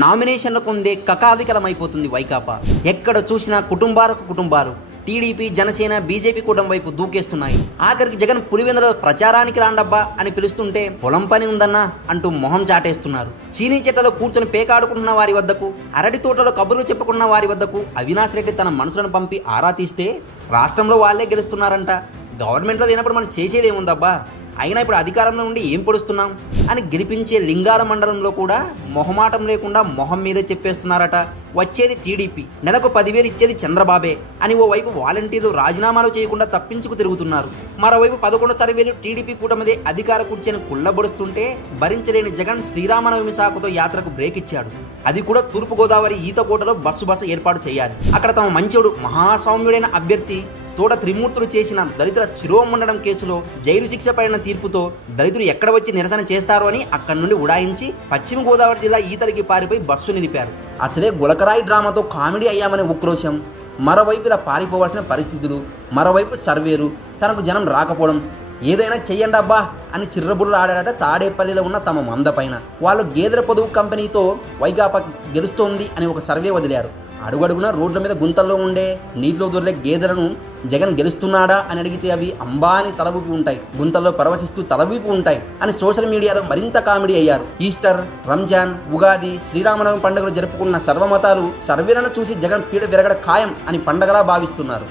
నామినేషన్లకు ఉందే కకావికలమైపోతుంది వైకాపా. ఎక్కడ చూసినా కుటుంబాలు టీడీపీ, జనసేన, బీజేపీ కూటమి వైపు దూకేస్తున్నాయి. ఆఖరికి జగన్ పులివెందుల ప్రచారానికి రాండబ్బా అని పిలుస్తుంటే పొలం పని ఉందన్నా అంటూ మొహం చాటేస్తున్నారు. చీనీ చెట్లలో కూర్చొని పేకాడుకుంటున్న వారి వద్దకు, అరటి తోటలో కబుర్లు చెప్పుకున్న వారి వద్దకు అవినాష్ రెడ్డి తన మనసులను పంపి ఆరా తీస్తే రాష్ట్రంలో వాళ్లే గెలుస్తున్నారంట. గవర్నమెంట్లో లేనప్పుడు మనం చేసేదేముందబ్బా, అయినా ఇప్పుడు అధికారంలో ఉండి ఏం పొడుస్తున్నాం అని గెలిపించే లింగాల మండలంలో కూడా మొహమాటం లేకుండా మొహం మీదే చెప్పేస్తున్నారట. వచ్చేది టీడీపీ, నెలకు 10,000 ఇచ్చేది చంద్రబాబే అని ఓవైపు వాలంటీర్లు రాజీనామాలు చేయకుండా తప్పించుకు తిరుగుతున్నారు. మరోవైపు 11 సర్వేలు టీడీపీ కూటమిదే అధికార కుర్చీని కుళ్ళబొడుస్తుంటే భరించలేని జగన్ శ్రీరామనవమి సాకుతో యాత్రకు బ్రేక్ ఇచ్చాడు. అది కూడా తూర్పుగోదావరి ఈతకోటలో బస్సు ఏర్పాటు చేయాలి. అక్కడ తమ మంచోడు మహాసౌమ్యుడైన అభ్యర్థి తోట త్రిమూర్తులు చేసిన దళితుల శిరోమండడం కేసులో జైలు శిక్ష పడిన తీర్పుతో దళితులు ఎక్కడ వచ్చి నిరసన చేస్తారు అని అక్కడి నుండి ఉడాయించి పశ్చిమ గోదావరి జిల్లా ఈతలికి పారిపోయి బస్సు నిలిపారు. అసలే గులకరాయి డ్రామాతో కామెడీ అయ్యామనే ఉక్రోషం, మరోవైపు ఇలా పారిపోవాల్సిన పరిస్థితులు, మరోవైపు సర్వేలు, తనకు జనం రాకపోవడం, ఏదైనా చెయ్యండి అబ్బా అని చిర్రబుర్రలు ఆడారట తాడేపల్లిలో ఉన్న తమ మంద పైన. వాళ్ళు గేదెల పొదుపు కంపెనీతో వైకాపా గెలుస్తోంది అని ఒక సర్వే వదిలారు. అడుగడుగున రోడ్ల మీద గుంతల్లో ఉండే నీటిలో దొరికే గేదెలను జగన్ గెలుస్తున్నాడా అని అడిగితే అవి అంబాని తలవూపి ఉంటాయి, గుంతల్లో పరవశిస్తూ తలవూపి ఉంటాయి అని సోషల్ మీడియాలో మరింత కామెడీ అయ్యారు. ఈస్టర్, రంజాన్, ఉగాది, శ్రీరామనవమి పండుగలు జరుపుకున్న సర్వమతాలు సర్వేలను చూసి జగన్ పీడ విరగడ ఖాయం అని పండగలా భావిస్తున్నారు.